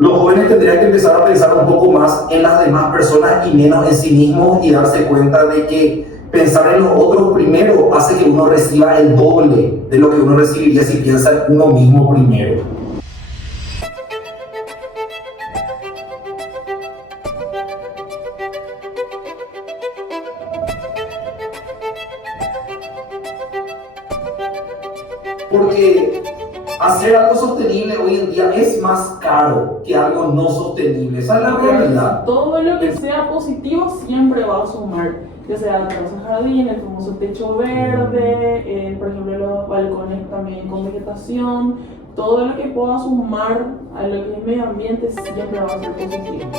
Los jóvenes tendrían que empezar a pensar un poco más en las demás personas y menos en sí mismos y darse cuenta de que pensar en los otros primero hace que uno reciba el doble de lo que uno recibiría si piensa en uno mismo primero. Porque hacer algo sostenible hoy en día es más caro que algo no sostenible. Esa es la realidad. Todo lo que sea positivo siempre va a sumar, ya sea la terraza jardín, el famoso techo verde, por ejemplo los balcones también con vegetación, todo lo que pueda sumar a lo que es medio ambiente siempre va a ser positivo.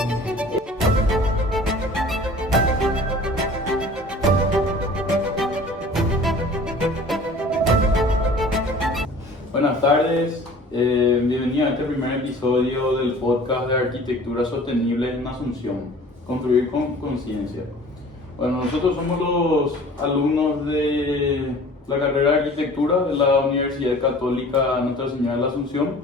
Buenas tardes, bienvenido a este primer episodio del podcast de Arquitectura Sostenible en Asunción, Construir con Conciencia. Bueno, nosotros somos los alumnos de la carrera de Arquitectura de la Universidad Católica Nuestra Señora de la Asunción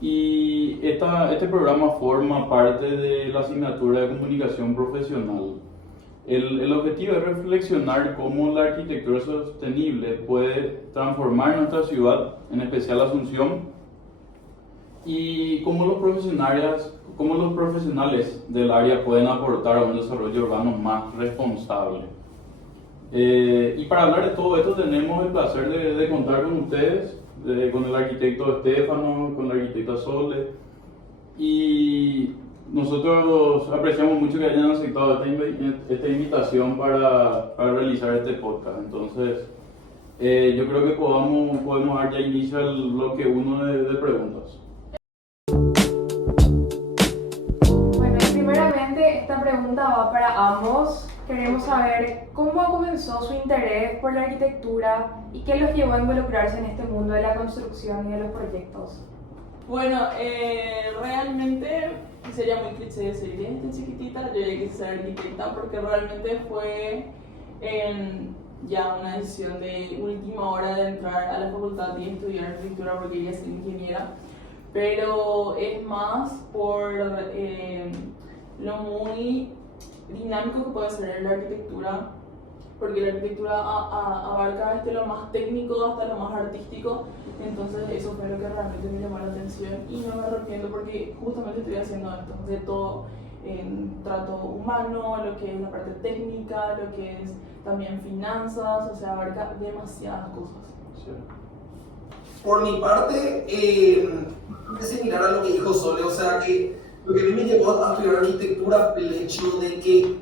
y este programa forma parte de la asignatura de Comunicación Profesional. El objetivo es reflexionar cómo la arquitectura sostenible puede transformar nuestra ciudad, en especial Asunción, y cómo los profesionales del área pueden aportar a un desarrollo urbano más responsable. Y para hablar de todo esto tenemos el placer de contar con ustedes, con el arquitecto Estefano, con la arquitecta Sole, y nosotros apreciamos mucho que hayan aceptado esta invitación para realizar este podcast. Entonces, yo creo que podemos dar ya inicio al bloque 1 de preguntas. Bueno, primeramente esta pregunta va para ambos. Queremos saber cómo comenzó su interés por la arquitectura y qué los llevó a involucrarse en este mundo de la construcción y de los proyectos. Bueno, realmente sería muy cliché decir que desde chiquitita yo llegué a ser arquitecta porque realmente fue ya una decisión de última hora de entrar a la facultad y estudiar arquitectura porque quería ser ingeniera, pero es más por lo muy dinámico que puede ser la arquitectura, porque la arquitectura abarca desde lo más técnico hasta lo más artístico. Entonces eso fue lo que realmente me llamó la atención y no me arrepiento porque justamente estoy haciendo esto, de todo en trato humano, lo que es la parte técnica, lo que es también finanzas, o sea, abarca demasiadas cosas. Sí. Por mi parte, es similar a lo que dijo Sole, o sea que lo que a mí me llevó a estudiar arquitectura fue el hecho de que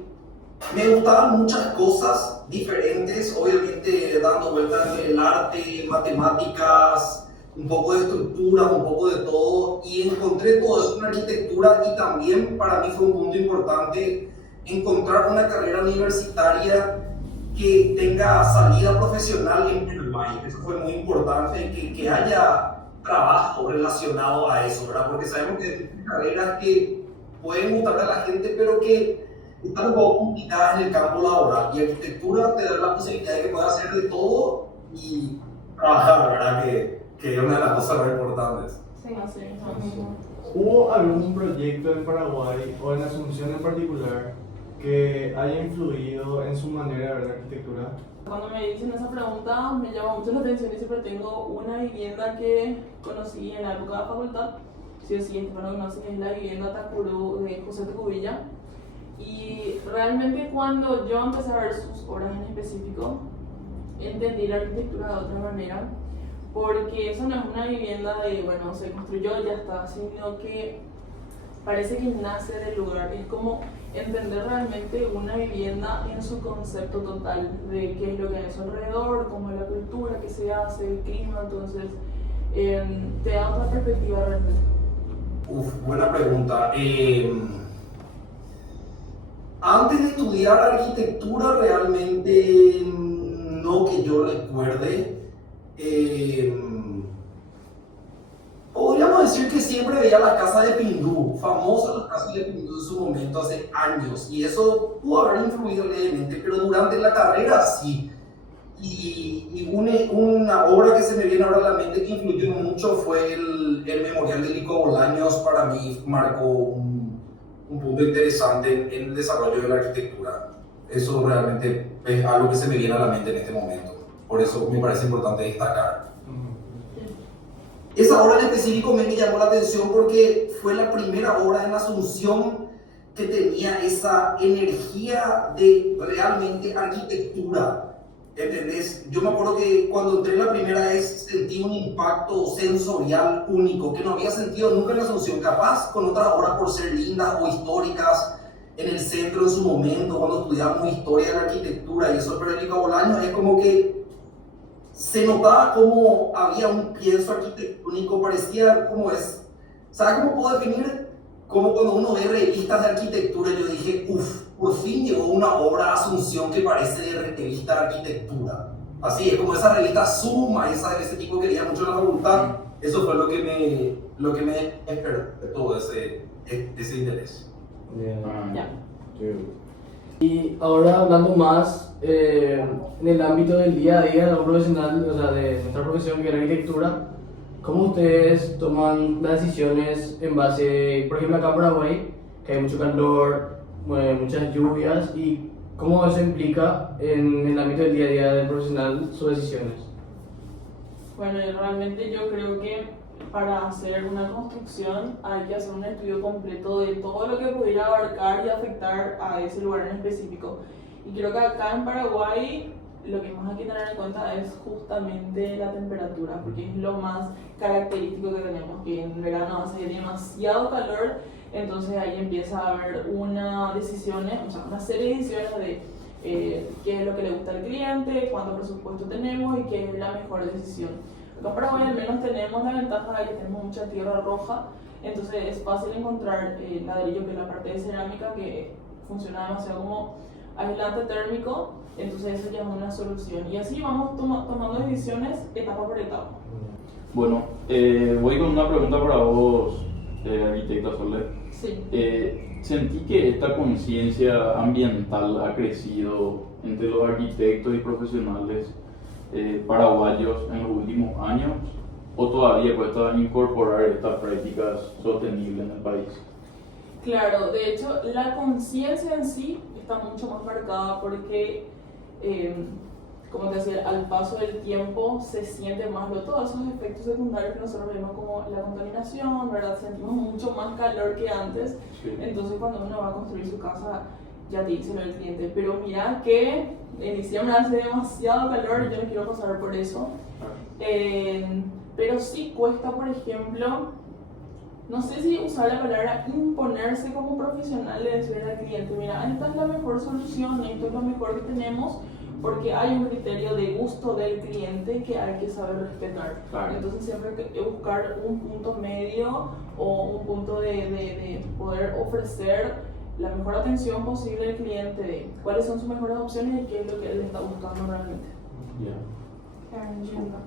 me gustaban muchas cosas diferentes, obviamente dando vueltas en el arte, matemáticas, un poco de estructuras, un poco de todo, y encontré todo eso en arquitectura y también para mí fue un punto importante encontrar una carrera universitaria que tenga salida profesional en Uruguay. Eso fue muy importante, que haya trabajo relacionado a eso, ¿verdad? Porque sabemos que hay carreras que pueden gustar a la gente, pero que están un poco complicadas en el campo laboral, y arquitectura te da la posibilidad de que puedas hacer de todo y trabajar, ¿verdad? Que es una de las cosas más importantes. Sí, Así es. ¿Hubo algún proyecto en Paraguay o en Asunción en particular que haya influido en su manera de ver la arquitectura? Cuando me dicen esa pregunta me llama mucho la atención y siempre tengo una vivienda que conocí en la época de la facultad. Sí o sí, Estefano conoce, es la vivienda Tacurú de José Tecubilla. Y realmente cuando yo empecé a ver sus obras en específico, entendí la arquitectura de otra manera, porque eso no es una vivienda de, bueno, se construyó y ya está, sino que parece que nace del lugar. Es como entender realmente una vivienda en su concepto total, de qué es lo que hay a su alrededor, cómo es la cultura, qué se hace, el clima, entonces te da otra perspectiva realmente. Buena pregunta. Antes de estudiar arquitectura, realmente no que yo recuerde. Podríamos decir que siempre veía la casa de Pindú, famosa la casa de Pindú en su momento, hace años, y eso pudo haber influido levemente, pero durante la carrera sí. Y una obra que se me viene ahora a la mente que influyó mucho fue el Memorial de Lico Bolaños. Para mí marcó un punto interesante en el desarrollo de la arquitectura. Eso realmente es algo que se me viene a la mente en este momento. Por eso me parece importante destacar. Esa obra en específico me llamó la atención porque fue la primera obra en Asunción que tenía esa energía de realmente arquitectura. ¿Entendés? Yo me acuerdo que cuando entré la primera vez sentí un impacto sensorial único que no había sentido nunca en Asunción. Capaz con otras obras por ser lindas o históricas en el centro en su momento, cuando estudiamos historia de la arquitectura y eso, pero en Lico Bolaños es como que se notaba como había un pienso arquitectónico, parecía como es. ¿Sabes cómo puedo definir? Como cuando uno ve revistas de arquitectura, yo dije, uff, por fin llegó una obra Asunción que parece de revista de arquitectura. Así es, como esa revista Suma, ese tipo que quería mucho en la facultad. Eso fue lo que me despertó ese interés. Ya. Y ahora hablando más en el ámbito del día a día de un profesional, o sea, de nuestra profesión que es la arquitectura, ¿cómo ustedes toman las decisiones en base, por ejemplo, acá en Paraguay, que hay mucho calor, muchas lluvias, y cómo eso implica en el ámbito del día a día del profesional sus decisiones? Bueno, realmente yo creo que para hacer una construcción hay que hacer un estudio completo de todo lo que pudiera abarcar y afectar a ese lugar en específico. Y creo que acá en Paraguay lo que más hay que tener en cuenta es justamente la temperatura, porque es lo más característico que tenemos, que en verano hace demasiado calor, entonces ahí empieza a haber una serie de decisiones de qué es lo que le gusta al cliente, cuánto presupuesto tenemos y qué es la mejor decisión. Acá en Paraguay al menos tenemos la ventaja de que tenemos mucha tierra roja, entonces es fácil encontrar ladrillo, que es la parte de cerámica, que funciona demasiado como aislante térmico, entonces eso ya es una solución. Y así vamos tomando decisiones etapa por etapa. Bueno, voy con una pregunta para vos, arquitecta Soler. Sí. Sentí que esta conciencia ambiental ha crecido entre los arquitectos y profesionales paraguayos en los últimos años, o todavía cuesta incorporar estas prácticas sostenibles en el país. Claro, de hecho la conciencia en sí está mucho más marcada porque, como te decía, al paso del tiempo se siente más todos esos efectos secundarios que nosotros vemos como la contaminación, ¿verdad? Sentimos mucho más calor que antes, Sí. entonces cuando uno va a construir su casa ya te dice el cliente, pero mira que en diciembre hace demasiado calor y yo no quiero pasar por eso. Pero sí cuesta, por ejemplo, no sé si usar la palabra imponerse como profesional de decirle al cliente, mira, esta es la mejor solución, esto es lo mejor que tenemos, porque hay un criterio de gusto del cliente que hay que saber respetar. Claro. Entonces siempre hay que buscar un punto medio o un punto de poder ofrecer la mejor atención posible al cliente, de cuáles son sus mejores opciones y qué es lo que él está buscando realmente. Ya. Claro, entiendo.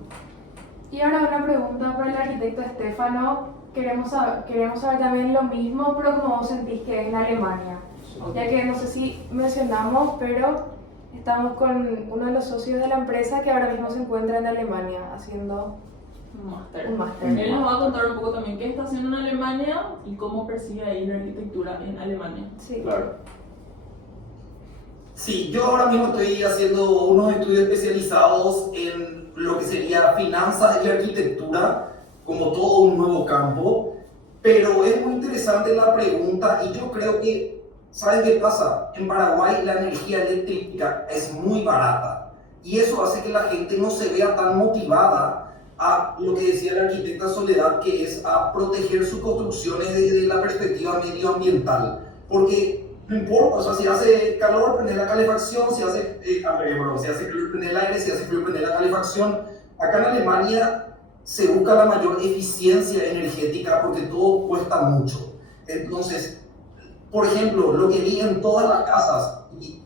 Y ahora una pregunta para el arquitecto Estefano. Queremos saber también lo mismo, pero como vos sentís que es en Alemania. Ya que no sé si mencionamos, pero estamos con uno de los socios de la empresa que ahora mismo se encuentra en Alemania haciendo Un máster. un máster. Él nos va a contar un poco también qué está haciendo en Alemania y cómo percibe ahí la arquitectura en Alemania. Sí. Claro. Sí, yo ahora mismo estoy haciendo unos estudios especializados en lo que sería finanzas y arquitectura, como todo un nuevo campo, pero es muy interesante la pregunta y yo creo que, ¿saben qué pasa? En Paraguay la energía eléctrica es muy barata y eso hace que la gente no se vea tan motivada a lo que decía la arquitecta Soledad, que es a proteger sus construcciones desde la perspectiva medioambiental, porque no importa, o sea, si hace calor, prende la calefacción, si hace calor, prende el aire, si hace frío, prende la calefacción. Acá en Alemania se busca la mayor eficiencia energética porque todo cuesta mucho. Entonces, por ejemplo, lo que vi en todas las casas, y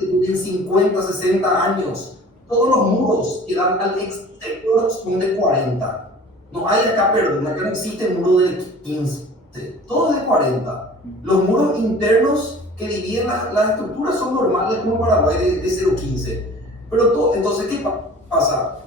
que tienen 50, 60 años, todos los muros que dan al exterior son de 40. No hay acá, perdón, acá no existe muro de 15, todo es de 40. Los muros internos que dividen las estructuras son normales como Paraguay de 0,15. Pero entonces, ¿qué pasa?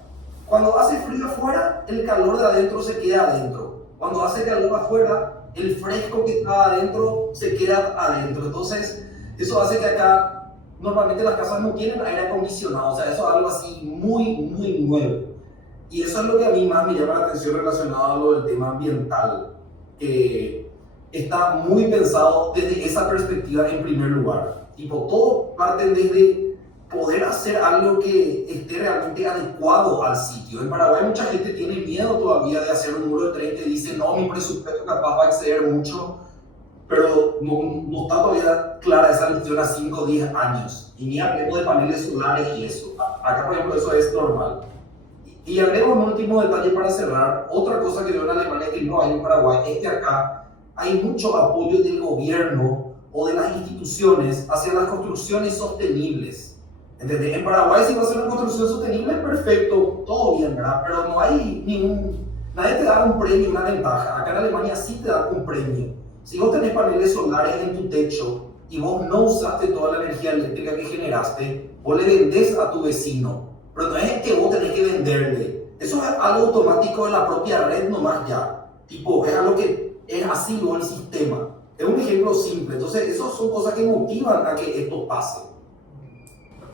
Cuando hace frío afuera, el calor de adentro se queda adentro. Cuando hace calor afuera, el fresco que está adentro se queda adentro. Entonces, eso hace que acá, normalmente las casas no tienen aire acondicionado. O sea, eso es algo así muy, muy nuevo. Y eso es lo que a mí más me llama la atención relacionado a lo del tema ambiental. Que está muy pensado desde esa perspectiva en primer lugar. Tipo, todo parte desde poder hacer algo que esté realmente adecuado al sitio. En Paraguay mucha gente tiene miedo todavía de hacer un muro de 30 y dice, no, mi presupuesto capaz va a exceder mucho, pero no está todavía clara esa visión a 5 o 10 años. Y ni hablemos de paneles solares y eso. Acá, por ejemplo, eso es normal. Y hablemos un último detalle para cerrar. Otra cosa que veo en Alemania que no hay en Paraguay es que acá hay mucho apoyo del gobierno o de las instituciones hacia las construcciones sostenibles. ¿Entendés? En Paraguay, si vas a hacer una construcción sostenible, perfecto, todo bien, ¿verdad? Pero no hay nadie te da un premio, una ventaja. Acá en Alemania sí te dan un premio. Si vos tenés paneles solares en tu techo y vos no usaste toda la energía eléctrica que generaste, vos le vendés a tu vecino. Pero no es que vos tenés que venderle. Eso es algo automático de la propia red nomás ya. Tipo, es algo que es así luego el sistema. Es un ejemplo simple. Entonces, esas son cosas que motivan a que esto pase.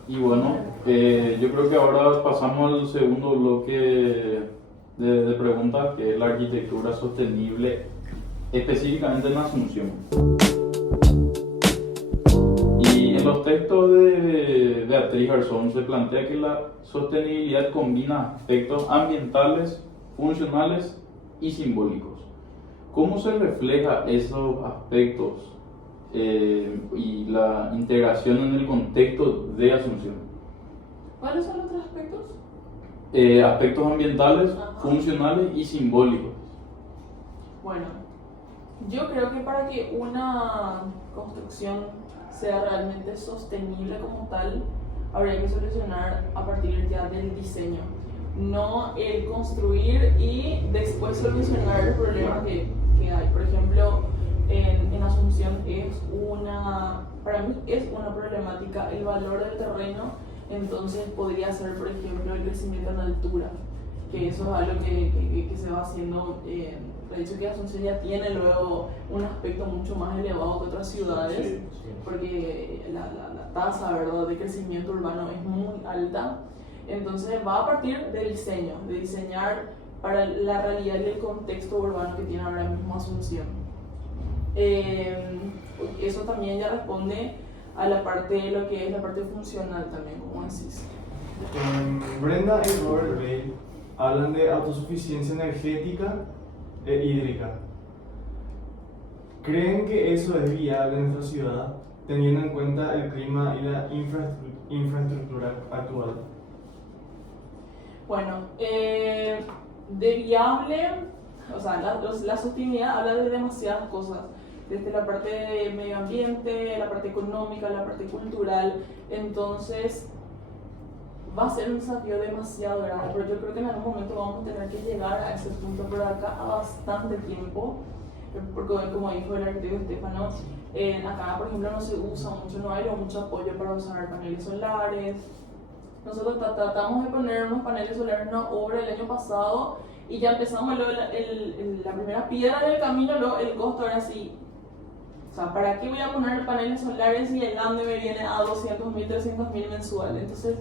Y bueno, yo creo que ahora pasamos al segundo bloque de preguntas, que es la arquitectura sostenible, específicamente en Asunción. Y en los textos de Beatriz Garzón se plantea que la sostenibilidad combina aspectos ambientales, funcionales y simbólicos. ¿Cómo se refleja esos aspectos y la integración en el contexto de Asunción? ¿Cuáles son los otros aspectos? Aspectos ambientales, funcionales y simbólicos. Bueno, yo creo que para que una construcción sea realmente sostenible como tal, habría que solucionar a partir ya del diseño, no el construir y después solucionar el problema que hay. Por ejemplo, en Asunción para mí es una problemática el valor del terreno, entonces podría ser, por ejemplo, el crecimiento en altura, que eso es algo que se va haciendo. De hecho, que Asunción ya tiene luego un aspecto mucho más elevado que otras ciudades, porque la tasa, ¿verdad?, de crecimiento urbano es muy alta. Entonces va a partir del diseño, de diseñar para la realidad y el contexto urbano que tiene ahora mismo Asunción. Eso también ya responde a la parte de lo que es la parte funcional también, como decís. Brenda y Robert Bale hablan de autosuficiencia energética e hídrica. ¿Creen que eso es viable en nuestra ciudad, teniendo en cuenta el clima y la infraestructura actual? Bueno, de viable, o sea, la sostenibilidad habla de demasiadas cosas, desde la parte de medio ambiente, la parte económica, la parte cultural. Entonces va a ser un desafío demasiado grande, pero yo creo que en algún momento vamos a tener que llegar a ese punto, pero acá a bastante tiempo, porque como dijo el arquitecto Estefano, acá por ejemplo no se usa mucho, no hay mucho apoyo para usar paneles solares. Nosotros tratamos de poner unos paneles solares en una obra el año pasado y ya empezamos la primera piedra del camino, el costo era así. O sea, ¿para qué voy a poner paneles solares si el ANDE me viene a 200.000, 300.000 mensual? Entonces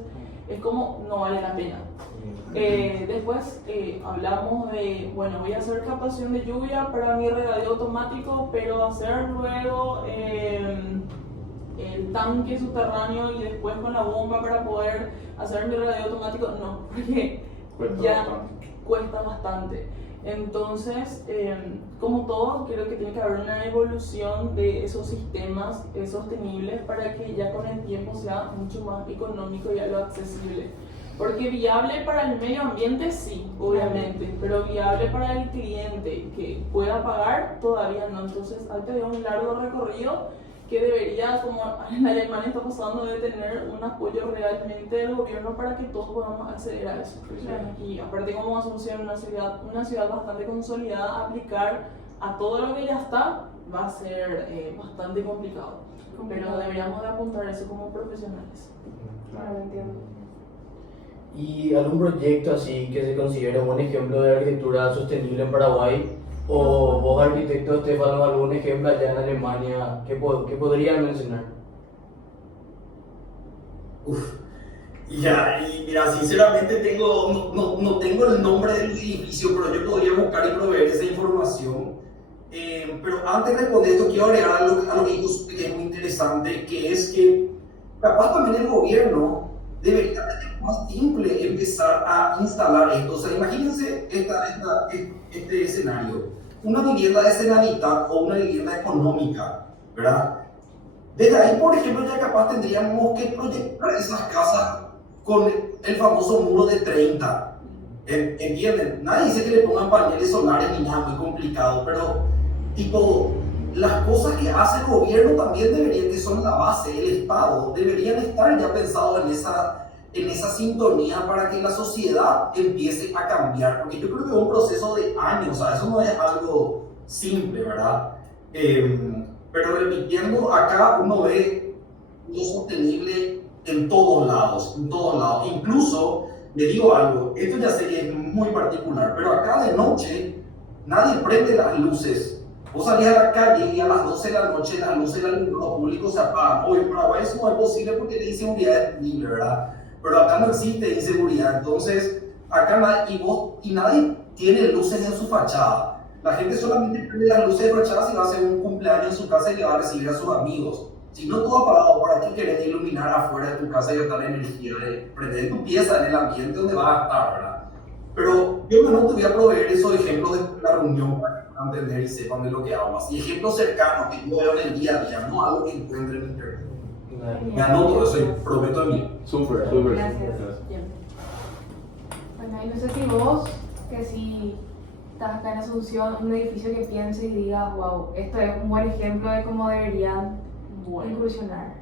es como, no vale la pena. Después hablamos de, bueno, voy a hacer captación de lluvia para mi regadío automático, pero hacer luego el tanque subterráneo y después con la bomba para poder hacer mi regadío automático, no, porque cuesta bastante. Entonces, como todo, creo que tiene que haber una evolución de esos sistemas sostenibles para que ya con el tiempo sea mucho más económico y algo accesible. Porque viable para el medio ambiente sí, obviamente, pero viable para el cliente que pueda pagar todavía no. Entonces hay todavía un largo recorrido que debería, como en Alemania está pasando, de tener un apoyo realmente del gobierno para que todos podamos acceder a eso. Y aparte, como Asunción, una ciudad bastante consolidada, aplicar a todo lo que ya está va a ser bastante complicado. Pero deberíamos de apuntar a eso como profesionales. Claro, entiendo. ¿Y algún proyecto así que se considere un buen ejemplo de arquitectura sostenible en Paraguay? ¿O vos, arquitecto Estefano, algún ejemplo allá en Alemania que podrían mencionar? Uf. Ya, y mira, sinceramente no tengo el nombre del edificio, pero yo podría buscar y proveer esa información. Pero antes de responder esto, quiero agregar a lo que dijo, que es muy interesante, que es que capaz también el gobierno debería hacer más simple empezar a instalar esto. O sea, imagínense este escenario. Una vivienda de Senavitat o una vivienda económica, ¿verdad? Desde ahí, por ejemplo, ya capaz tendríamos que proyectar esas casas con el famoso muro de 30. ¿Entienden? Nadie dice que le pongan paneles solares ni nada, muy complicado, pero tipo, las cosas que hace el gobierno también deberían, que son la base, el Estado, deberían estar ya pensados en esa sintonía para que la sociedad empiece a cambiar, porque yo creo que es un proceso de años, o sea, eso no es algo simple, ¿verdad? Pero repitiendo, acá uno ve lo sostenible en todos lados, incluso, le digo algo, esto ya sé que es muy particular, pero acá de noche nadie prende las luces. Vos salís a la calle y a las 12 de la noche las luces del alumbrado público se apagan. Hoy en Paraguay eso no es posible porque la inseguridad es libre, ¿verdad? Pero acá no existe inseguridad, entonces acá nadie tiene luces en su fachada. La gente solamente prende las luces de fachada si va a hacer un cumpleaños en su casa y le va a recibir a sus amigos. Si no todo apagado, ¿para qué querés iluminar afuera de tu casa y gastar la energía de prender tu pieza en el ambiente donde vas a estar, ¿verdad? Pero yo no te voy a proveer esos ejemplos de la reunión para que puedan entender y sepan de lo que hablo. Así ejemplos cercanos que yo veo en el día a día, no algo que encuentre en internet. Me anoto eso y prometo a mí. Súper. Gracias. Bueno, y no sé si vos, que si estás acá en Asunción, un edificio que pienses y digas, wow, esto es un buen ejemplo de cómo deberían incursionar.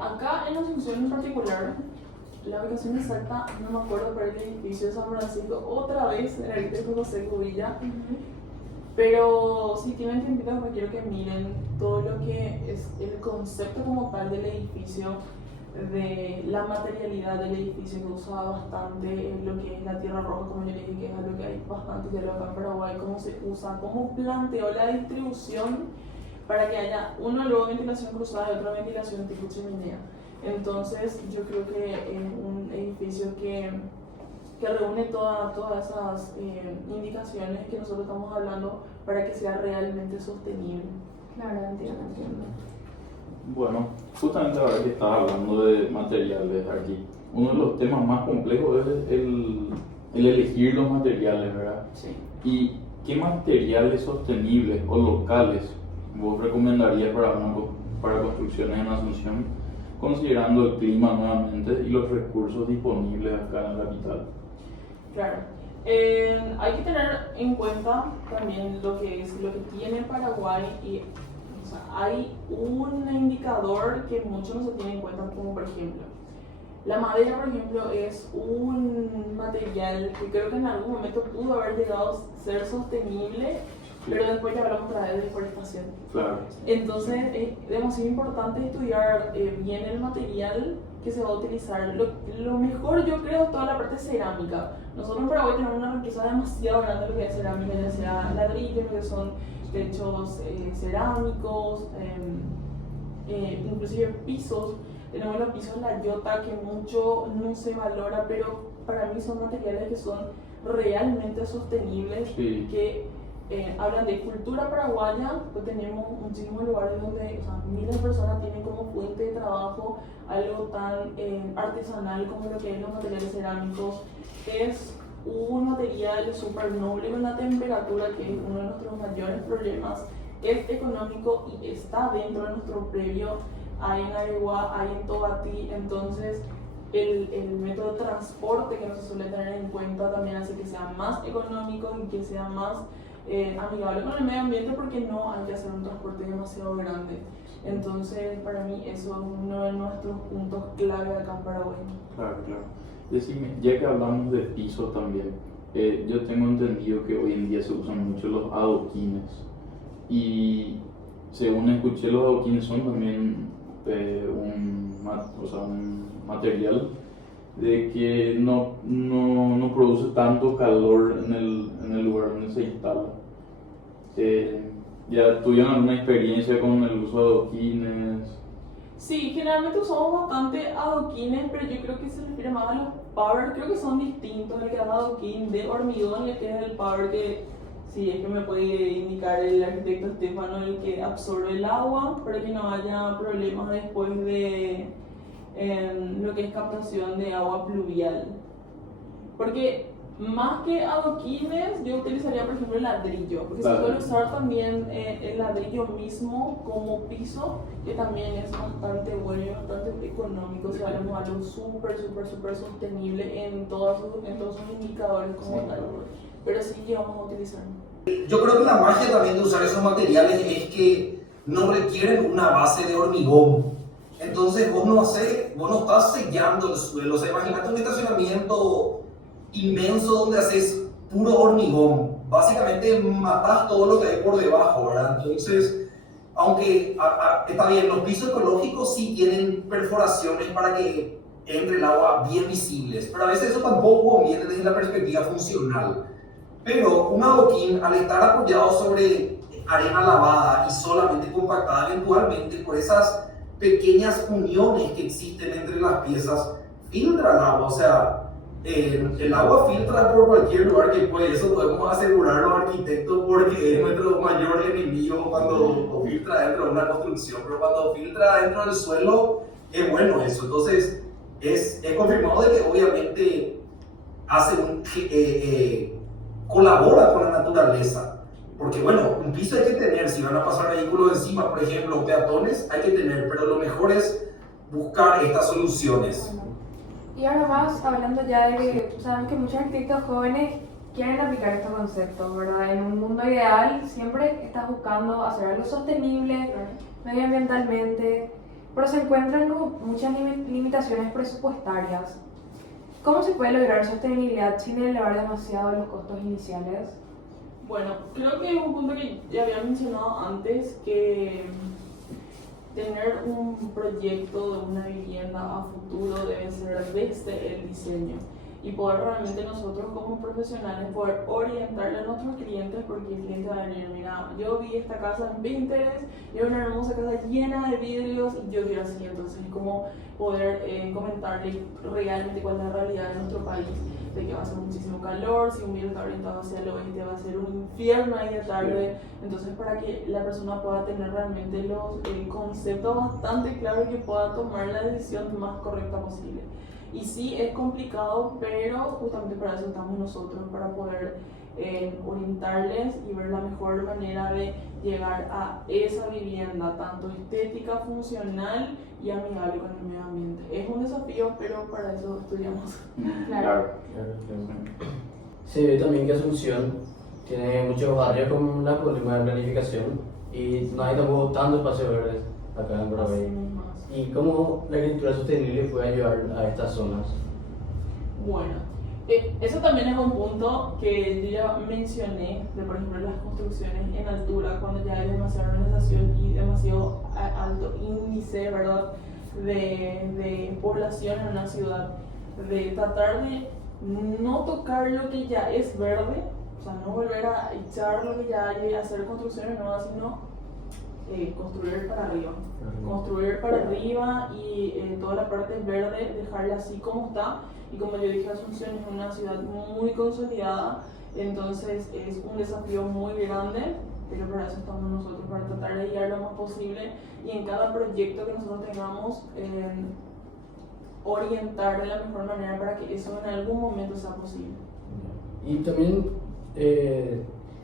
Acá en Asunción en particular, la ubicación exacta no me acuerdo, pero el edificio de San Francisco, otra vez el arquitecto José Cubilla. Pero si tienen tiempo, pues quiero que miren todo lo que es el concepto como tal del edificio, de la materialidad del edificio, que usa bastante lo que es la tierra roja, como yo les dije, que es algo que hay bastante de acá en Paraguay, cómo se usa, cómo planteó la distribución para que haya una luego ventilación cruzada y otra ventilación tipo chimenea. Entonces yo creo que es un edificio que reúne todas esas indicaciones que nosotros estamos hablando para que sea realmente sostenible. Claro, entiendo. Bueno, justamente ahora que estaba hablando de materiales aquí, uno de los temas más complejos es el elegir los materiales, ¿verdad? Sí. ¿Y qué materiales sostenibles o locales vos recomendarías para construcciones en Asunción, considerando el clima nuevamente y los recursos disponibles acá en la capital? Claro. Hay que tener en cuenta también lo que tiene Paraguay y o sea, hay un indicador que muchos no se tienen en cuenta, como por ejemplo la madera, por ejemplo, es un material que creo que en algún momento pudo haber llegado a ser sostenible, pero después ya hablamos otra vez de deforestación. Claro. Entonces es demasiado importante estudiar bien el material que se va a utilizar. Lo mejor, yo creo, es toda la parte cerámica. Nosotros en Paraguay tenemos una riqueza demasiado grande de lo que es cerámica, ya sea ladrillos, que son techos cerámicos, inclusive pisos. Tenemos los pisos La Yota, que mucho no se valora, pero para mí son materiales que son realmente sostenibles, Sí. que hablan de cultura paraguaya. Pues tenemos muchísimos lugares donde miles de personas tienen como fuente de trabajo algo tan artesanal como lo que es los materiales cerámicos. Es un material súper noble con la temperatura, que es uno de nuestros mayores problemas. Es económico y está dentro de nuestro predio. Hay en Areguá, hay en Tobatí, entonces el método de transporte que no se suele tener en cuenta también hace que sea más económico y que sea más amigable con el medio ambiente, porque no hay que hacer un transporte demasiado grande. Entonces, para mí eso es uno de nuestros puntos clave acá en Paraguay. Claro. Decime, ya que hablamos de piso también, yo tengo entendido que hoy en día se usan mucho los adoquines y según escuché, los adoquines son también un material de que no produce tanto calor en el lugar donde se instala. ¿Ya tuvieron alguna experiencia con el uso de adoquines? Sí, generalmente usamos bastante adoquines, pero yo creo que se refiere más a los power, creo que son distintos, el que es adoquín de hormigón y el que es el power que, sí, es que me puede indicar el arquitecto Estefano, el que absorbe el agua para que no haya problemas después de lo que es captación de agua pluvial. Porque más que adoquines, yo utilizaría por ejemplo el ladrillo, porque se suele usar también el ladrillo mismo como piso, que también es bastante bueno y bastante económico, o sea, hablamos de algo súper sostenible en todos sus indicadores como tal, pero sí que vamos a utilizar. Yo creo que la magia también de usar esos materiales es que no requieren una base de hormigón. Entonces vos no estás sellando el suelo. O sea, imagínate un estacionamiento inmenso donde haces puro hormigón. Básicamente matás todo lo que hay por debajo, ¿verdad? Entonces, aunque está bien, los pisos ecológicos sí tienen perforaciones para que entre el agua bien visibles, pero a veces eso tampoco viene desde la perspectiva funcional. Pero un adoquín, al estar apoyado sobre arena lavada y solamente compactada eventualmente por esas pequeñas uniones que existen entre las piezas, filtra el agua. O sea, el agua filtra por cualquier lugar que puede. Eso podemos asegurar los arquitectos porque es nuestro mayor enemigo cuando filtra dentro de una construcción. Pero cuando filtra dentro del suelo, es bueno eso. Entonces, es confirmado de que obviamente colabora con la naturaleza, porque bueno, un piso hay que tener, si van a pasar vehículos encima, por ejemplo, peatones, hay que tener, pero lo mejor es buscar estas soluciones. Y ahora más, hablando ya de que sabemos que muchos arquitectos jóvenes quieren aplicar estos conceptos, ¿verdad? En un mundo ideal siempre estás buscando hacer algo sostenible, medioambientalmente, pero se encuentran con muchas limitaciones presupuestarias. ¿Cómo se puede lograr sostenibilidad sin elevar demasiado los costos iniciales? Bueno, creo que es un punto que ya había mencionado antes, que tener un proyecto de una vivienda a futuro debe ser desde el diseño y poder realmente nosotros como profesionales poder orientarle a nuestros clientes, porque el cliente va a venir, mira, yo vi esta casa en Pinterest y era una hermosa casa llena de vidrios y yo quiero así. Entonces es como poder comentarle realmente cuál es la realidad de nuestro país, de que va a hacer muchísimo calor, si un vidrio está orientado hacia el oeste va a ser un infierno ahí de tarde. Entonces, para que la persona pueda tener realmente los conceptos bastante claros y que pueda tomar la decisión más correcta posible. Y sí, es complicado, pero justamente para eso estamos nosotros, para poder orientarles y ver la mejor manera de llegar a esa vivienda, tanto estética, funcional y amigable con el medio ambiente. Es un desafío, pero para eso estudiamos. Claro. Se ve también que Asunción tiene muchos barrios con la problema de planificación y no hay tampoco tanto espacio verde acá en Paraguay. ¿Y cómo la agricultura sostenible puede ayudar a estas zonas? Bueno, eso también es un punto que yo ya mencioné, de por ejemplo las construcciones en altura, cuando ya hay demasiada urbanización y demasiado alto índice, ¿verdad?, de población en una ciudad, de tratar de no tocar lo que ya es verde, o sea, no volver a echar lo que ya hay y hacer construcciones nuevas, sino construir para arriba. Construir para arriba y toda la parte verde dejarla así como está. Y como yo dije, Asunción es una ciudad muy consolidada, entonces es un desafío muy grande, pero para eso estamos nosotros, para tratar de guiar lo más posible y en cada proyecto que nosotros tengamos orientar de la mejor manera para que eso en algún momento sea posible. Y también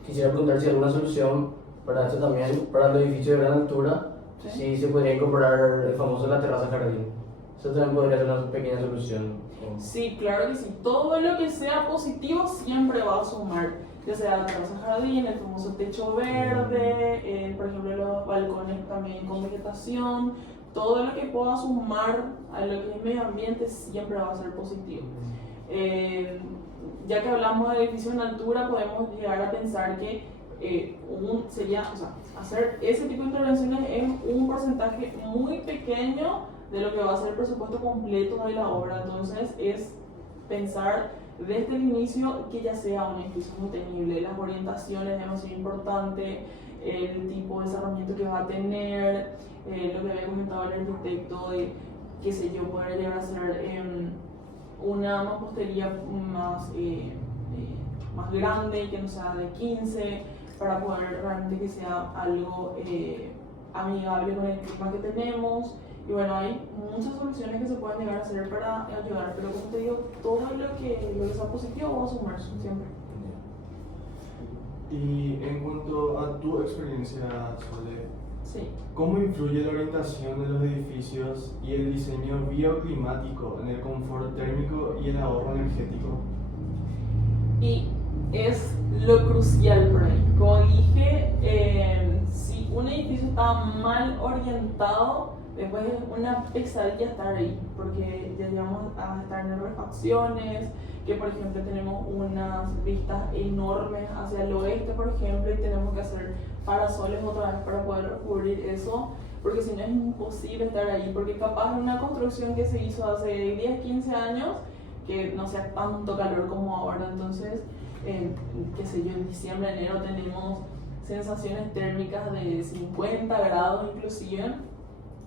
quisiera preguntar si hay alguna solución para esto también, para los edificios de gran altura, si se podría incorporar el famoso la terraza jardín. Eso también podría ser una pequeña solución. Sí, claro que sí. Todo lo que sea positivo siempre va a sumar. Ya sea la terraza jardín, el famoso techo verde, por ejemplo los balcones también con vegetación. Todo lo que pueda sumar a lo que es medio ambiente siempre va a ser positivo. Ya que hablamos de edificios en altura, podemos llegar a pensar que hacer ese tipo de intervenciones es un porcentaje muy pequeño de lo que va a ser el presupuesto completo de la obra. Entonces es pensar desde el inicio que ya sea un edificio sostenible, las orientaciones es demasiado importante, el tipo de desarrollamiento que va a tener, lo que había comentado el arquitecto de, qué sé yo, poder llegar a ser una mampostería más grande, que no sea de 15, para poder realmente que sea algo amigable con el clima que tenemos. Y bueno, hay muchas soluciones que se pueden llegar a hacer para ayudar, pero como te digo, todo lo que sea positivo va a sumarse siempre. Y en cuanto a tu experiencia, Sole, Sí. ¿cómo influye la orientación de los edificios y el diseño bioclimático en el confort térmico y el ahorro energético? Y es lo crucial por ahí. Como dije, si un edificio está mal orientado, después es una pesadilla estar ahí, porque ya llegamos a estar en refacciones, que por ejemplo tenemos unas vistas enormes hacia el oeste, por ejemplo, y tenemos que hacer parasoles otra vez para poder cubrir eso, porque si no es imposible estar ahí, porque capaz de una construcción que se hizo hace 10, 15 años, que no sea tanto calor como ahora. Entonces, qué sé yo, en diciembre, enero tenemos sensaciones térmicas de 50 grados inclusive.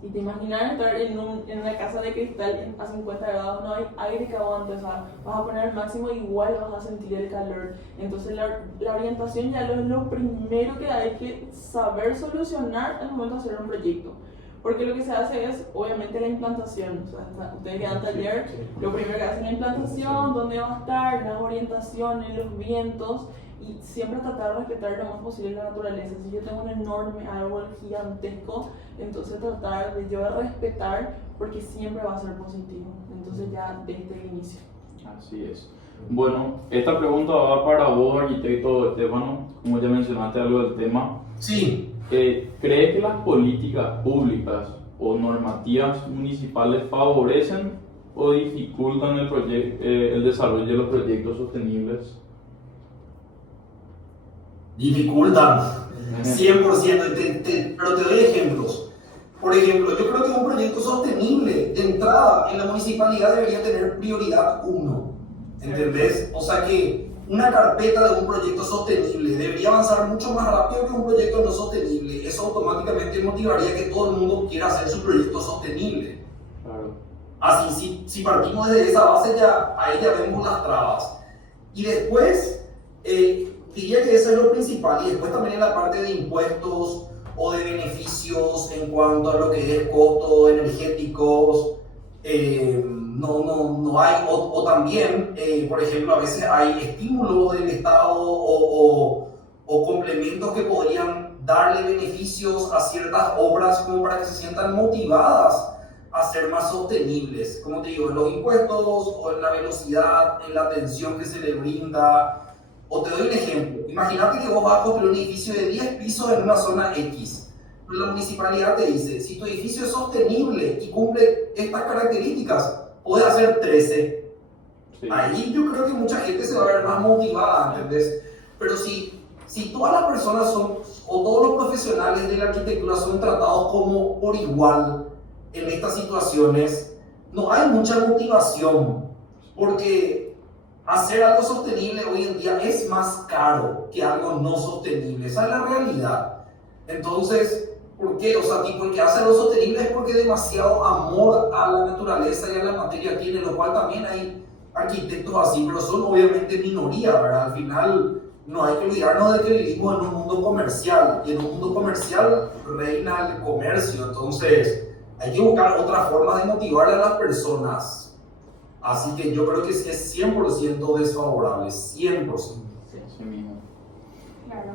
Y te imaginas estar en una casa de cristal a 50 grados, no hay aire que aguante, o sea, vas a poner al máximo, igual vas a sentir el calor. Entonces la orientación ya es lo primero que hay que saber solucionar al momento de hacer un proyecto. Porque lo que se hace es, obviamente, la implantación. O sea, ustedes que dan taller, lo primero que hacen es la implantación, dónde va a estar, las orientaciones, los vientos, y siempre tratar de respetar lo más posible la naturaleza. Si yo tengo un enorme árbol gigantesco, entonces tratar de yo respetar, porque siempre va a ser positivo. Entonces ya desde el inicio. Así es. Bueno, esta pregunta va para vos, arquitecto Estefano, como ya mencionaste algo del tema. Sí. ¿Cree que las políticas públicas o normativas municipales favorecen o dificultan el desarrollo de los proyectos sostenibles? Dificultan, 100%, pero te doy ejemplos. Por ejemplo, yo creo que un proyecto sostenible de entrada en la municipalidad debería tener prioridad 1, ¿entendés? O sea que una carpeta de un proyecto sostenible debería avanzar mucho más rápido que un proyecto no sostenible. Eso automáticamente motivaría que todo el mundo quiera hacer su proyecto sostenible. Claro. Así, si partimos desde esa base, ahí ya vemos las trabas. Y después, diría que eso es lo principal. Y después también en la parte de impuestos o de beneficios en cuanto a lo que es costos energéticos, no hay, o también, por ejemplo, a veces hay estímulos del Estado o complementos que podrían darle beneficios a ciertas obras como para que se sientan motivadas a ser más sostenibles, como te digo, en los impuestos o en la velocidad, en la atención que se le brinda. O te doy un ejemplo, imagínate que vos vas a construir un edificio de 10 pisos en una zona X. La municipalidad te dice, si tu edificio es sostenible y cumple estas características, puedes hacer 13. Sí. Ahí yo creo que mucha gente se va a ver más motivada, ¿entendés? Pero si todas las personas son, o todos los profesionales de la arquitectura son tratados como por igual en estas situaciones, no hay mucha motivación, porque hacer algo sostenible hoy en día es más caro que algo no sostenible. Esa es la realidad. Entonces, ¿por qué? O sea, tipo, el que hace algo sostenible es porque demasiado amor a la naturaleza y a la materia tiene, lo cual también hay arquitectos así, pero son obviamente minoría, ¿verdad? Al final, no hay que olvidarnos de que vivimos en un mundo comercial, y en un mundo comercial reina el comercio. Entonces, hay que buscar otras formas de motivar a las personas. Así que yo creo que es 100% desfavorable, 100%. Sí, así mismo. Claro.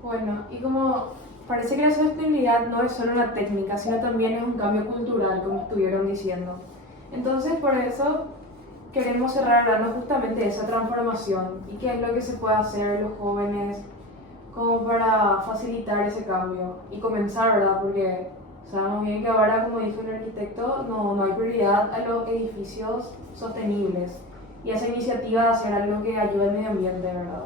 Bueno, y como parece que la sostenibilidad no es solo una técnica, sino también es un cambio cultural, como estuvieron diciendo. Entonces, por eso queremos cerrar hablando justamente de esa transformación y qué es lo que se puede hacer los jóvenes como para facilitar ese cambio y comenzar, ¿verdad? Porque sabemos bien que ahora, como dijo el arquitecto, no hay prioridad a los edificios sostenibles y esa iniciativa de hacer algo que ayude al medio ambiente, ¿verdad?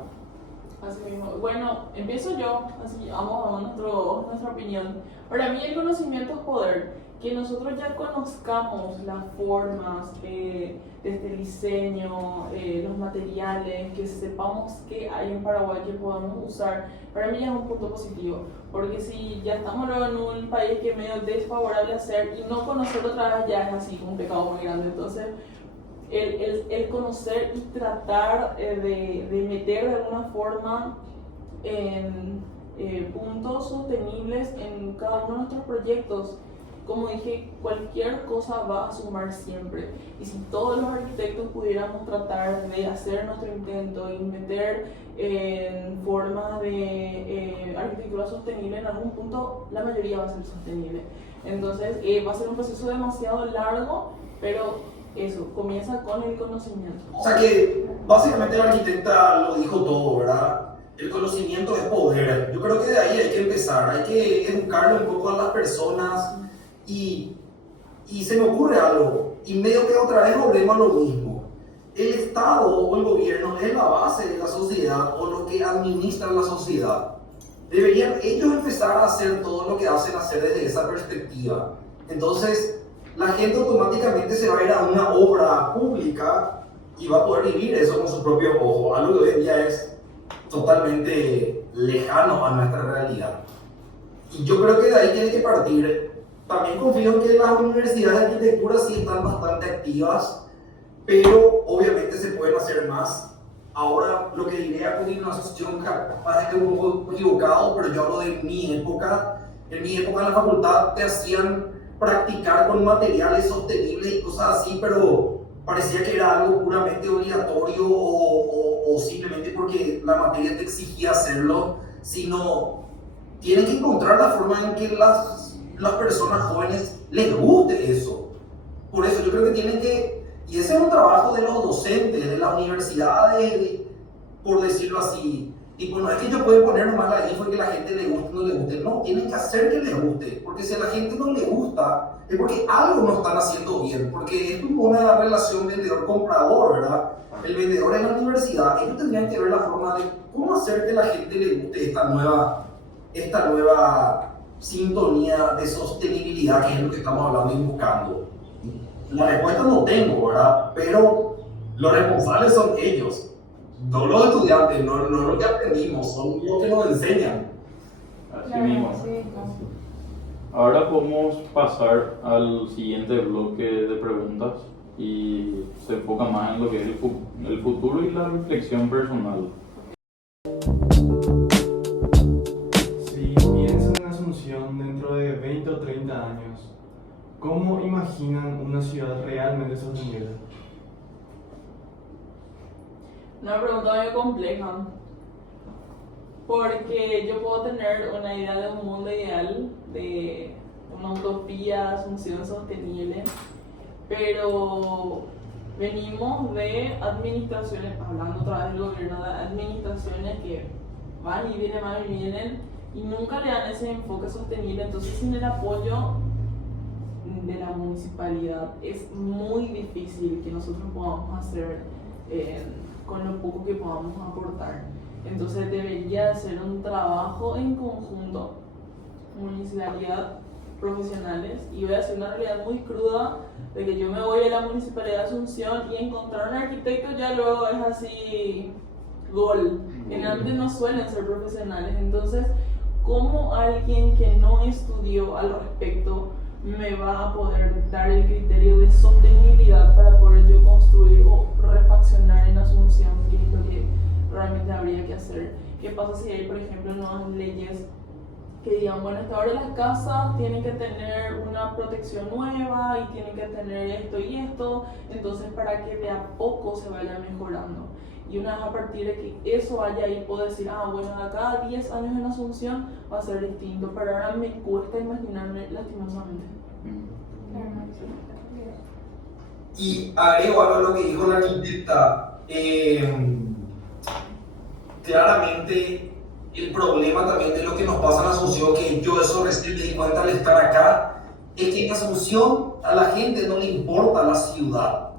Así mismo. Bueno, empiezo yo, así vamos a nuestra opinión. Para mí el conocimiento es poder. Que nosotros ya conozcamos las formas de este diseño, los materiales, que sepamos qué hay en Paraguay que podamos usar, para mí ya es un punto positivo. Porque si ya estamos luego en un país que es medio desfavorable a hacer y no conocer otra vez ya es así un pecado muy grande. Entonces, el conocer y tratar de meter de alguna forma en puntos sostenibles en cada uno de nuestros proyectos. Como dije, cualquier cosa va a sumar siempre. Y si todos los arquitectos pudiéramos tratar de hacer nuestro intento y meter formas de arquitectura sostenible, en algún punto la mayoría va a ser sostenible. Entonces va a ser un proceso demasiado largo, pero eso, comienza con el conocimiento. O sea que básicamente la arquitecta lo dijo todo, ¿verdad? El conocimiento es poder. Yo creo que de ahí hay que empezar, hay que educarle un poco a las personas y se me ocurre algo, y medio que otra vez volvemos a lo mismo. El Estado o el gobierno es la base de la sociedad o lo que administra la sociedad. Deberían ellos empezar a hacer todo lo que hacen hacer desde esa perspectiva. Entonces, la gente automáticamente se va a ir a una obra pública y va a poder vivir eso con su propio ojo, algo que hoy en día es totalmente lejano a nuestra realidad. Y yo creo que de ahí tiene que partir. También confío en que las universidades de arquitectura sí están bastante activas, pero obviamente se pueden hacer más. Ahora, lo que diré a una asociación capaz de que un poco equivocado, pero yo hablo de mi época. En mi época en la facultad te hacían practicar con materiales sostenibles y cosas así, pero parecía que era algo puramente obligatorio o simplemente porque la materia te exigía hacerlo, sino tienen que encontrar la forma en que las personas jóvenes les guste eso. Por eso yo creo que tienen que, y ese es un trabajo de los docentes, de las universidades, por decirlo así. Tipo, no es que ellos pueden poner nomás la info y que la gente le guste o no le guste. No, tienen que hacer que les guste. Porque si a la gente no le gusta, es porque algo no están haciendo bien. Porque esto es una relación vendedor-comprador, ¿verdad? El vendedor en la universidad, ellos tendrían que ver la forma de cómo hacer que a la gente le guste esta nueva sintonía de sostenibilidad, que es lo que estamos hablando y buscando. La respuesta no tengo, ¿verdad? Pero los responsables son ellos. No los estudiantes, no lo que aprendimos, son los que nos enseñan. Así mismo. Ahora podemos pasar al siguiente bloque de preguntas y se enfoca más en lo que es el futuro y la reflexión personal. Si piensan en Asunción dentro de 20 o 30 años, ¿cómo imaginan una ciudad realmente sostenible? Una pregunta muy compleja, porque yo puedo tener una idea de un mundo ideal, de una utopía, asunción sostenible, pero venimos de administraciones, hablando otra vez del gobierno, de administraciones que van y vienen, y nunca le dan ese enfoque sostenible. Entonces, sin el apoyo de la municipalidad es muy difícil que nosotros podamos hacer con lo poco que podamos aportar. Entonces debería ser un trabajo en conjunto, municipalidad, profesionales, y voy a hacer una realidad muy cruda de que yo me voy a la municipalidad de Asunción y encontrar un arquitecto ya luego es así gol. Generalmente no suelen ser profesionales. Entonces, ¿cómo alguien que no estudió al respecto me va a poder dar el criterio de sostenibilidad para poder yo construir o refaccionar en Asunción, que es lo que realmente habría que hacer? ¿Qué pasa si hay, por ejemplo, nuevas leyes que digan, bueno, hasta ahora las casas tienen que tener una protección nueva y tienen que tener esto y esto, entonces para que de a poco se vaya mejorando? Y una vez a partir de que eso vaya ahí, puedo decir, bueno, de acá a 10 años en Asunción va a ser distinto, pero ahora me cuesta imaginarme lastimosamente. Y agrego algo a lo que dijo la arquitecta. Claramente, el problema también de lo que nos pasa en Asunción, que yo eso recién me di cuenta al estar acá, es que en Asunción a la gente no le importa la ciudad.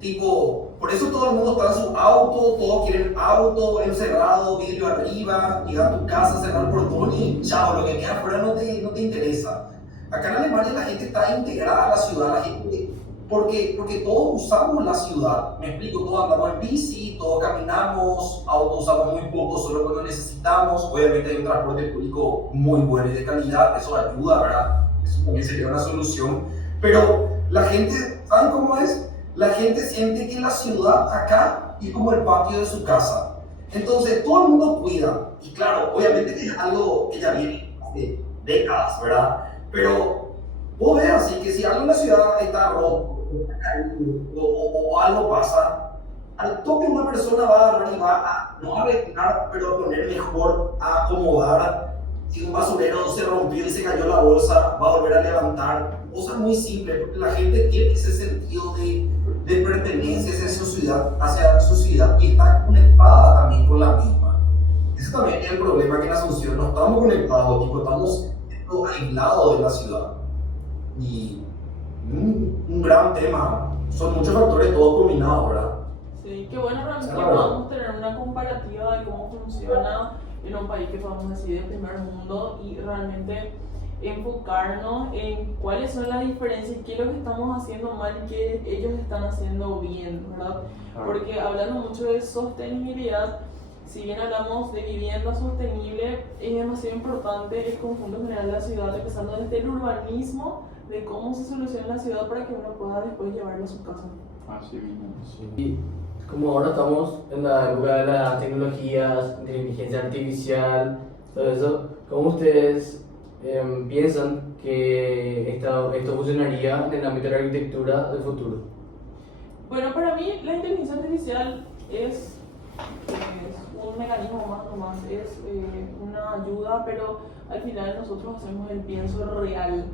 Tipo, Por eso todo el mundo está en su auto, todos quieren auto, encerrado, vidrio arriba, llegar a tu casa, cerrar el portón y chao, lo que queda afuera no te interesa. Acá en Alemania la gente está integrada a la ciudad, la gente, porque todos usamos la ciudad. Me explico, todos andamos en bici, todos caminamos, autos usamos muy poco, solo cuando necesitamos. Obviamente hay un transporte público muy bueno y de calidad, eso ayuda, ¿verdad? Eso también sería una solución. Pero la gente, ¿saben cómo es? La gente siente que la ciudad acá es como el patio de su casa. Entonces todo el mundo cuida. Y claro, obviamente que es algo que ya viene hace décadas, ¿verdad? Pero vos ves así que si algo en la ciudad está roto o algo pasa, al toque una persona va a agarrar y va a, no a arreglar, pero a poner mejor, a acomodar. Si un basurero se rompió y se cayó la bolsa, va a volver a levantar. Cosas muy simples, porque la gente tiene ese sentido de pertenencia hacia su ciudad y está conectada también con la misma. Ese también es el problema que en Asunción no estamos conectados, tipo, estamos aislados de la ciudad. Y un gran tema, son muchos factores todos combinados, ¿verdad? Sí, qué bueno realmente que podamos tener una comparativa de cómo funciona en un país que podamos decir de primer mundo y realmente enfocarnos en cuáles son las diferencias, qué es lo que estamos haciendo mal y qué ellos están haciendo bien, ¿verdad? Porque hablando mucho de sostenibilidad, si bien hablamos de vivienda sostenible, es demasiado importante el conjunto general de la ciudad, empezando desde el urbanismo, de cómo se soluciona la ciudad para que uno pueda después llevarlo a su casa. Así mismo. Sí. Y como ahora estamos en la época de las tecnologías, de inteligencia artificial, todo eso, ¿cómo ustedes piensan que esto funcionaría en el ámbito de la arquitectura del futuro? Bueno, para mí la inteligencia artificial es un mecanismo más nomás, es una ayuda, pero al final nosotros hacemos el pienso real,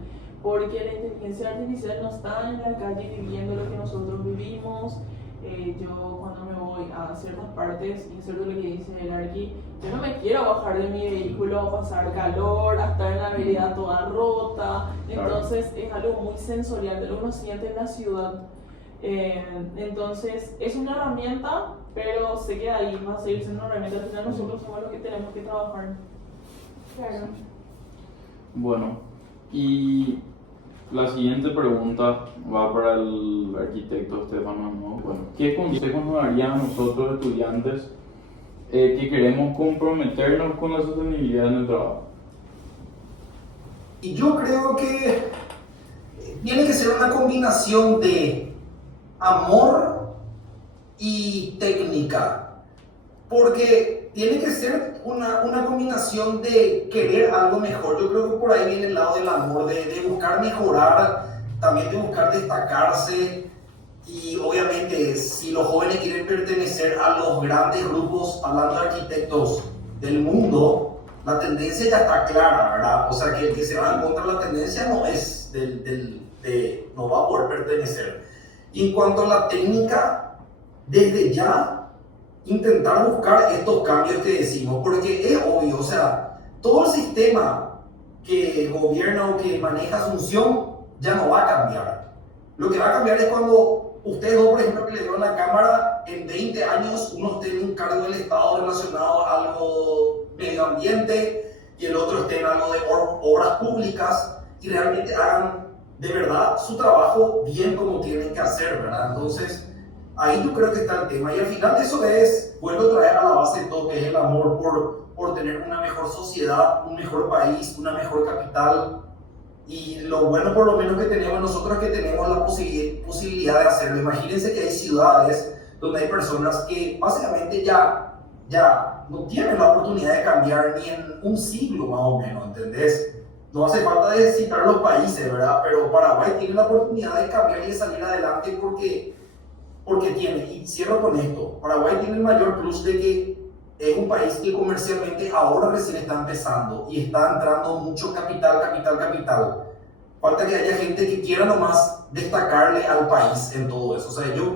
porque la inteligencia artificial no está en la calle viviendo lo que nosotros vivimos. Yo cuando me voy a ciertas partes, y es cierto lo que dice el Arqui, yo no me quiero bajar de mi vehículo a pasar calor, a estar en la vereda toda rota, entonces es algo muy sensorial, de lo que uno siente en la ciudad. Entonces es una herramienta, pero se queda ahí, va a seguir siendo una herramienta, al final nosotros somos los que tenemos que trabajar. Claro. Bueno, y la siguiente pregunta va para el arquitecto Stefano, ¿no? Bueno, ¿qué consejos nos darían a nosotros estudiantes que queremos comprometernos con la sostenibilidad en el trabajo? Y yo creo que tiene que ser una combinación de amor y técnica, porque tiene que ser una combinación de querer algo mejor. Yo creo que por ahí viene el lado del amor, de buscar mejorar, también de buscar destacarse. Y obviamente si los jóvenes quieren pertenecer a los grandes grupos, hablando de arquitectos del mundo, la tendencia ya está clara, ¿verdad? O sea que el que se va en contra de la tendencia no es no va a poder pertenecer. Y en cuanto a la técnica, desde ya intentar buscar estos cambios que decimos, porque es obvio, o sea, todo el sistema que gobierna o que maneja Asunción ya no va a cambiar. Lo que va a cambiar es cuando ustedes dos, por ejemplo, que le veo en la cámara, en 20 años uno esté en un cargo del Estado relacionado a algo medio ambiente y el otro esté en algo de obras públicas y realmente hagan de verdad su trabajo bien como tienen que hacer, ¿verdad? Entonces, ahí yo creo que está el tema. Y al final de eso vuelvo a traer a la base de todo, que es el amor por tener una mejor sociedad, un mejor país, una mejor capital. Y lo bueno por lo menos que tenemos nosotros es que tenemos la posibilidad de hacerlo. Imagínense que hay ciudades donde hay personas que básicamente ya no tienen la oportunidad de cambiar ni en un siglo más o menos, ¿entendés? No hace falta de citar los países, ¿verdad? Pero Paraguay tiene la oportunidad de cambiar y de salir adelante porque tiene, y cierro con esto, Paraguay tiene el mayor plus de que es un país que comercialmente ahora recién está empezando y está entrando mucho capital. Falta que haya gente que quiera nomás destacarle al país en todo eso. O sea, yo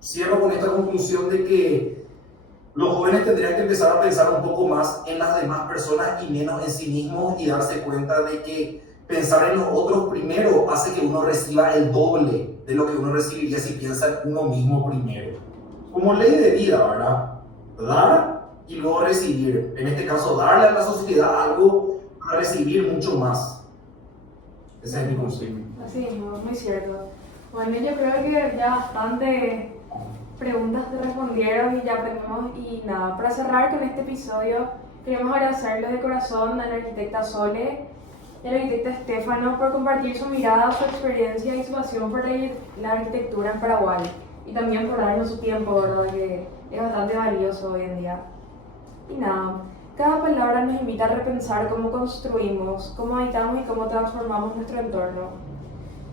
cierro con esta conclusión de que los jóvenes tendrían que empezar a pensar un poco más en las demás personas y menos en sí mismos y darse cuenta de que pensar en los otros primero hace que uno reciba el doble de lo que uno recibiría si piensa en uno mismo primero. como ley de vida, ¿verdad? Dar y luego recibir. En este caso, darle a la sociedad algo para recibir mucho más. Ese es mi consejo. Así es, muy cierto. Bueno, yo creo que ya bastante preguntas te respondieron y ya aprendimos. Y nada, para cerrar con este episodio, queremos agradecerle de corazón a la arquitecta Sole y al arquitecto Estefano por compartir su mirada, su experiencia y su pasión por la arquitectura en Paraguay. Y también por darnos su tiempo, ¿verdad? Que es bastante valioso hoy en día. Y nada, cada palabra nos invita a repensar cómo construimos, cómo habitamos y cómo transformamos nuestro entorno.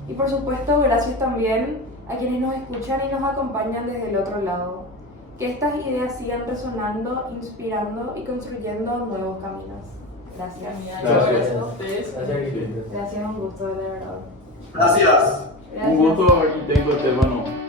Y por supuesto, gracias también a quienes nos escuchan y nos acompañan desde el otro lado. Que estas ideas sigan resonando, inspirando y construyendo nuevos caminos. Gracias. Gracias. A ustedes. Gracias, arquitecto. Gracias, un gusto, de verdad. Gracias. Un gusto, arquitecto Estefano.